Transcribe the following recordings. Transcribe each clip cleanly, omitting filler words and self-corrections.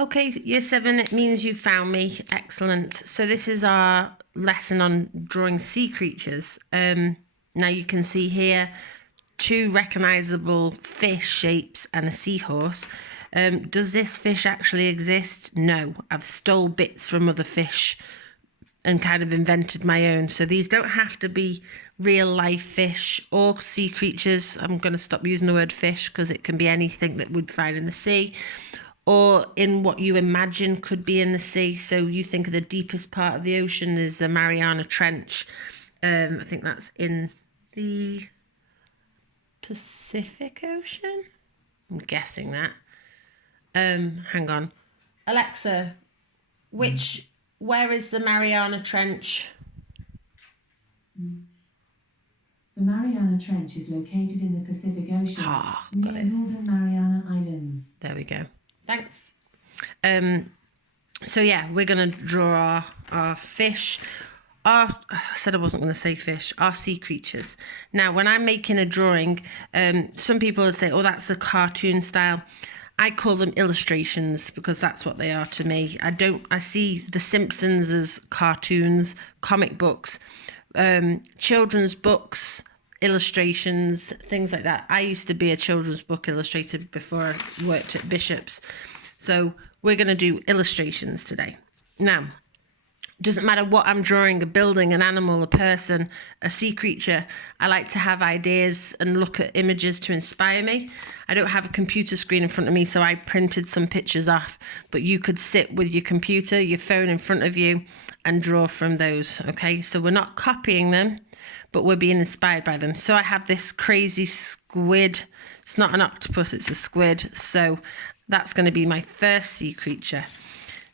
Okay, year 7, it means you found me. Excellent. So this is our lesson on drawing sea creatures. Now you can see here 2 recognizable fish shapes and a seahorse. Does this fish actually exist? No, I've stole bits from other fish and kind of invented my own. So these don't have to be real life fish or sea creatures. I'm going to stop using the word fish because it can be anything that we'd find in the sea or in what you imagine could be in the sea. So you think of the deepest part of the ocean is the Mariana Trench. I think that's in the Pacific Ocean. I'm guessing that. Hang on. Alexa, where is the Mariana Trench? The Mariana Trench is located in the Pacific Ocean, near Northern Mariana Islands. There we go. Thanks. So yeah, we're going to draw our fish. I said I wasn't going to say fish. Our sea creatures. Now, when I'm making a drawing, some people would say, oh, that's a cartoon style. I call them illustrations because that's what they are to me. I see The Simpsons as cartoons, comic books, children's books, illustrations, things like that. I used to be a children's book illustrator before I worked at Bishop's. So we're going to do illustrations today. Now, doesn't matter what I'm drawing, a building, an animal, a person, a sea creature. I like to have ideas and look at images to inspire me. I don't have a computer screen in front of me, so I printed some pictures off, but you could sit with your computer, your phone in front of you and draw from those, okay? So we're not copying them, but we're being inspired by them. So I have this crazy squid. It's not an octopus, it's a squid. So that's going to be my first sea creature.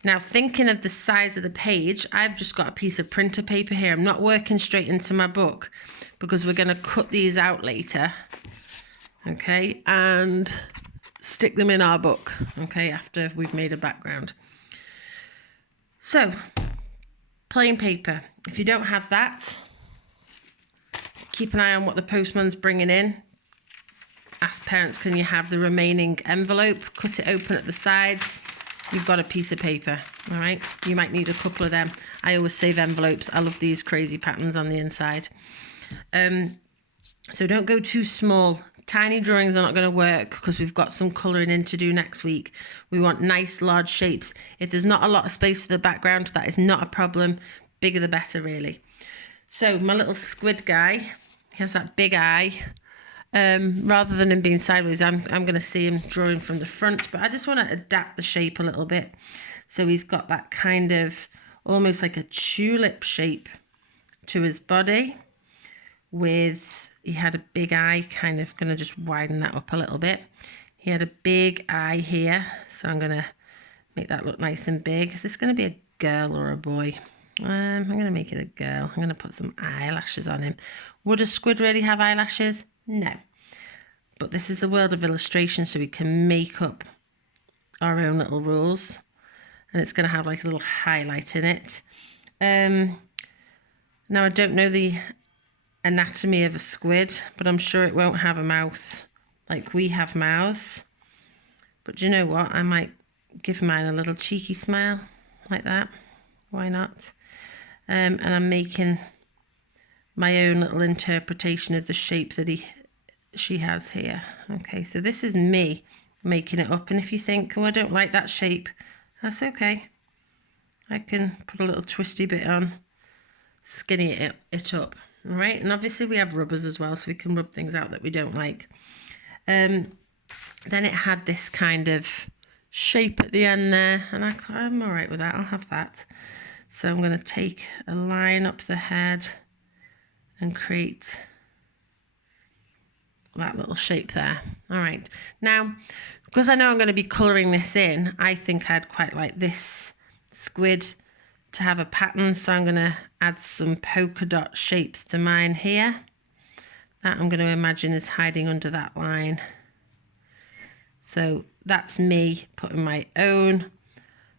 Now, thinking of the size of the page, I've just got a piece of printer paper here. I'm not working straight into my book because we're going to cut these out later, okay, and stick them in our book, okay, after we've made a background. So, plain paper. If you don't have that, keep an eye on what the postman's bringing in. Ask parents, can you have the remaining envelope? Cut it open at the sides. You've got a piece of paper, all right? You might need a couple of them. I always save envelopes. I love these crazy patterns on the inside. So don't go too small. Tiny drawings are not going to work because we've got some colouring in to do next week. We want nice, large shapes. If there's not a lot of space for the background, that is not a problem. Bigger the better, really. So my little squid guy, he has that big eye. Rather than him being sideways, I'm going to see him drawing from the front, but I just want to adapt the shape a little bit. So he's got that kind of almost like a tulip shape to his body he had a big eye, kind of going to just widen that up a little bit. He had a big eye here, so I'm going to make that look nice and big. Is this going to be a girl or a boy? I'm going to make it a girl. I'm going to put some eyelashes on him. Would a squid really have eyelashes? No. But this is the world of illustration, so we can make up our own little rules. And it's going to have like a little highlight in it. Now, I don't know the anatomy of a squid, but I'm sure it won't have a mouth like we have mouths. But do you know what? I might give mine a little cheeky smile like that. Why not? And I'm making my own little interpretation of the shape that she has here. Okay, so this is me making it up, and if you think, oh, I don't like that shape, that's okay. I can put a little twisty bit on, skinny it up. All right, and obviously we have rubbers as well, so we can rub things out that we don't like. Then it had this kind of shape at the end there, and I'm all right with that. I'll have that. So I'm going to take a line up the head and create that little shape there. All right. Now, because I know I'm going to be colouring this in, I think I'd quite like this squid to have a pattern. So I'm going to add some polka dot shapes to mine here. That I'm going to imagine is hiding under that line. So that's me putting my own.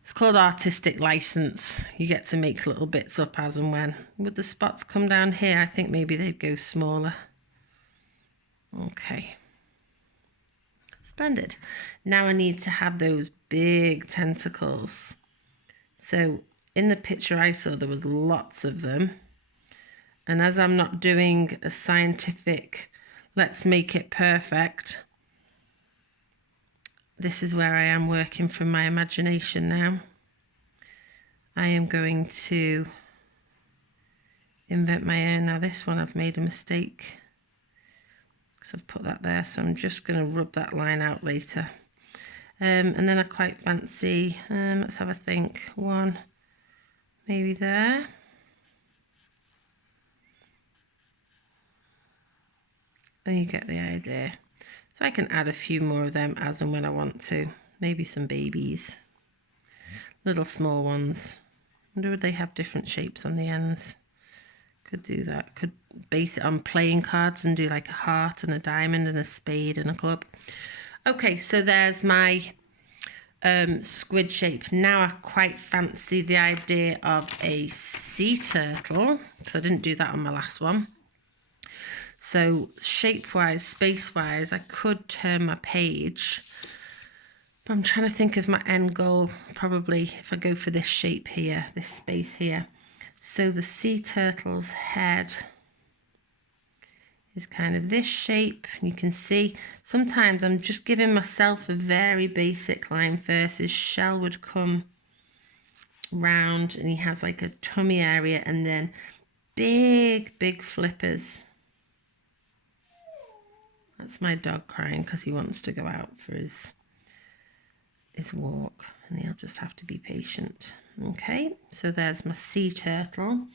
It's called artistic license. You get to make little bits up as and when. Would the spots come down here? I think maybe they'd go smaller. Okay. Let's Splendid. Now I need to have those big tentacles. So in the picture I saw, there was lots of them. And as I'm not doing a scientific, let's make it perfect, this is where I am working from my imagination now. I am going to invent my own. Now this one I've made a mistake because I've put that there, so I'm just going to rub that line out later. And then I quite fancy, let's have a think, one maybe there. And you get the idea. So I can add a few more of them as and when I want to. Maybe some babies, little small ones. I wonder would they have different shapes on the ends? Could do that. Could base it on playing cards and do like a heart and a diamond and a spade and a club. Okay, so there's my squid shape. Now I quite fancy the idea of a sea turtle, because I didn't do that on my last one. So shape-wise, space-wise, I could turn my page, but I'm trying to think of my end goal, probably if I go for this shape here, this space here. So the sea turtle's head is kind of this shape. You can see sometimes I'm just giving myself a very basic line first. His shell would come round and he has like a tummy area and then big flippers. That's my dog crying because he wants to go out for his walk, and he'll just have to be patient. Okay, so there's my sea turtle,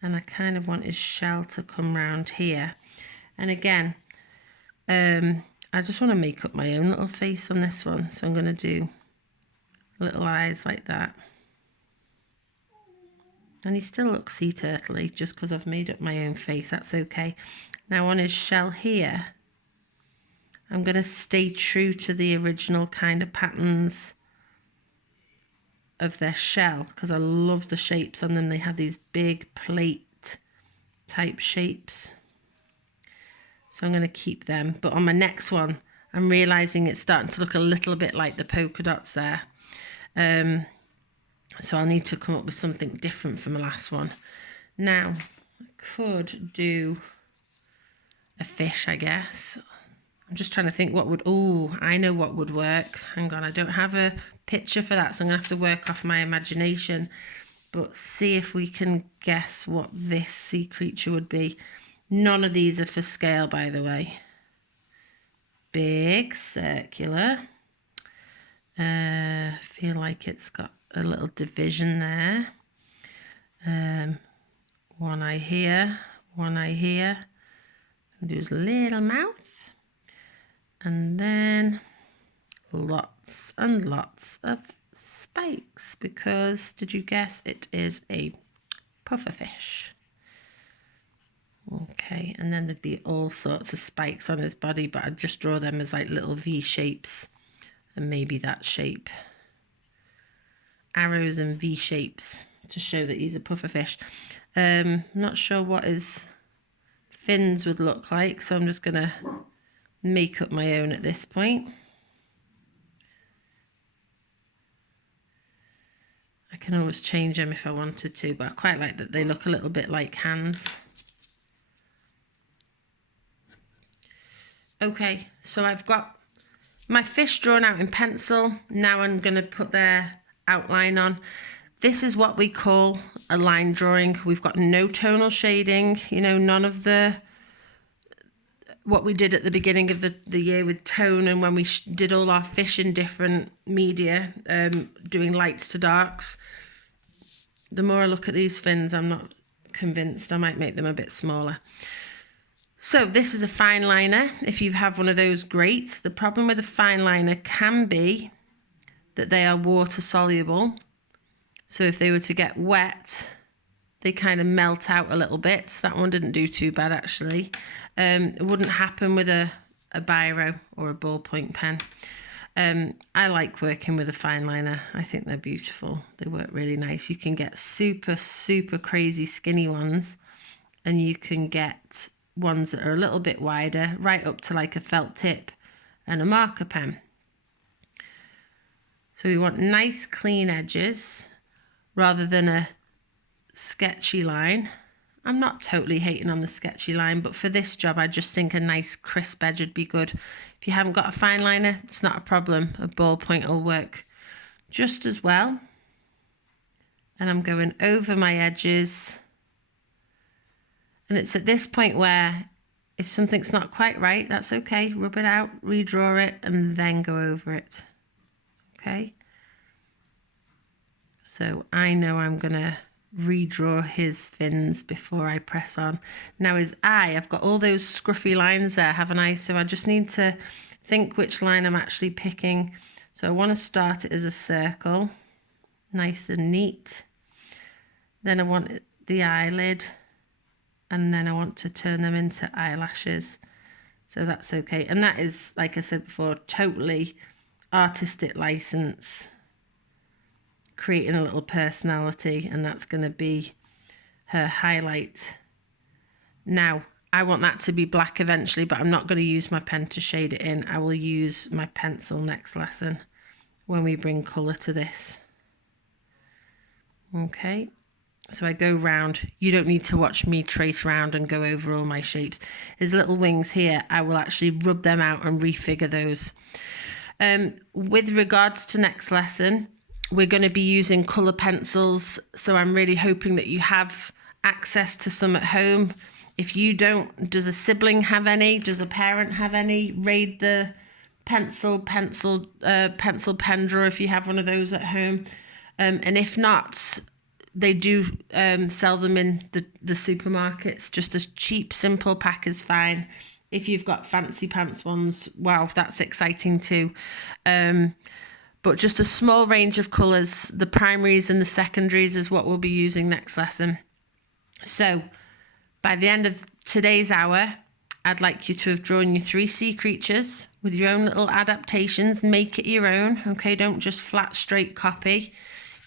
and I kind of want his shell to come round here. And again, I just want to make up my own little face on this one, so I'm going to do little eyes like that. And he still looks sea turtle-y just because I've made up my own face. That's okay. Now on his shell here, I'm going to stay true to the original kind of patterns of their shell because I love the shapes on them. They have these big plate type shapes. So I'm going to keep them. But on my next one, I'm realising it's starting to look a little bit like the polka dots there. So I'll need to come up with something different from the last one. Now, I could do a fish, I guess. I'm just trying to think what would, I know what would work. Hang on, I don't have a picture for that, so I'm going to have to work off my imagination. But see if we can guess what this sea creature would be. None of these are for scale, by the way. Big, circular. Feel like it's got a little division there. One eye here, one eye here. And do his little mouth. And then lots and lots of spikes because, did you guess, it is a pufferfish. Okay, and then there'd be all sorts of spikes on his body, but I'd just draw them as like little V shapes and maybe that shape. Arrows and V shapes to show that he's a pufferfish. Not sure what his fins would look like, so I'm just going to make up my own at this point. I can always change them if I wanted to, but I quite like that they look a little bit like hands. Okay, so I've got my fish drawn out in pencil. Now I'm going to put their outline on. This is what we call a line drawing. We've got no tonal shading, you know, none of the what we did at the beginning of the year with tone, and when we did all our fish in different media, doing lights to darks. The more I look at these fins, I'm not convinced. I might make them a bit smaller. So this is a fine liner. If you have one of those, great. The problem with a fine liner can be that they are water soluble. So if they were to get wet, they kind of melt out a little bit. That one didn't do too bad, actually. It wouldn't happen with a biro or a ballpoint pen. I like working with a fine liner. I think they're beautiful. They work really nice. You can get super, super crazy skinny ones, and you can get ones that are a little bit wider, right up to like a felt tip and a marker pen. So we want nice clean edges rather than a sketchy line. I'm not totally hating on the sketchy line, but for this job, I just think a nice crisp edge would be good. If you haven't got a fine liner, it's not a problem. A ballpoint will work just as well. And I'm going over my edges. And it's at this point where if something's not quite right, that's okay. Rub it out, redraw it, and then go over it. Okay. So I know I'm going to redraw his fins before I press on. Now his eye, I've got all those scruffy lines there, haven't I? So I just need to think which line I'm actually picking. So I want to start it as a circle, nice and neat. Then I want the eyelid, and then I want to turn them into eyelashes. So that's okay. And that is, like I said before, totally artistic license, creating a little personality, and that's going to be her highlight. Now, I want that to be black eventually, but I'm not going to use my pen to shade it in. I will use my pencil next lesson when we bring colour to this. Okay. So I go round. You don't need to watch me trace round and go over all my shapes. His little wings here, I will actually rub them out and refigure those. With regards to next lesson, we're going to be using colour pencils. So I'm really hoping that you have access to some at home. If you don't, does a sibling have any? Does a parent have any? Raid the pencil pen drawer if you have one of those at home. And if not, they do sell them in the supermarkets. Just a cheap, simple pack is fine. If you've got fancy pants ones, wow, that's exciting too. But just a small range of colours. The primaries and the secondaries is what we'll be using next lesson. So by the end of today's hour, I'd like you to have drawn your 3 sea creatures with your own little adaptations. Make it your own, okay? Don't just flat, straight copy.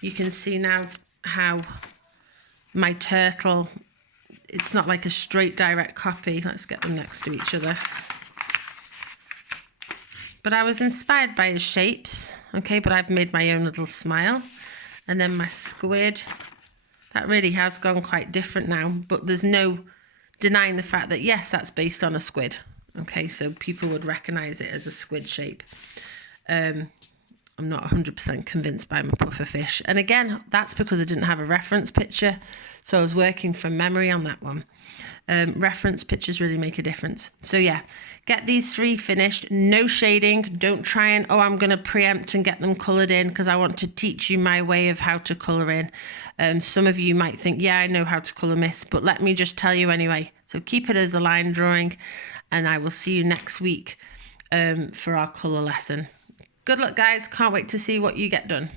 You can see now how my turtle, it's not like a straight direct copy. Let's get them next to each other. But I was inspired by his shapes, okay? But I've made my own little smile. And then my squid, that really has gone quite different now, but there's no denying the fact that, yes, that's based on a squid. Okay, so people would recognize it as a squid shape. I'm not 100% convinced by my puffer fish. And again, that's because I didn't have a reference picture. So I was working from memory on that one. Reference pictures really make a difference. So yeah, get these 3 finished. No shading. Don't try and, I'm going to preempt and get them coloured in because I want to teach you my way of how to colour in. Some of you might think, yeah, I know how to colour mist, but let me just tell you anyway. So keep it as a line drawing, and I will see you next week for our colour lesson. Good luck, guys. Can't wait to see what you get done.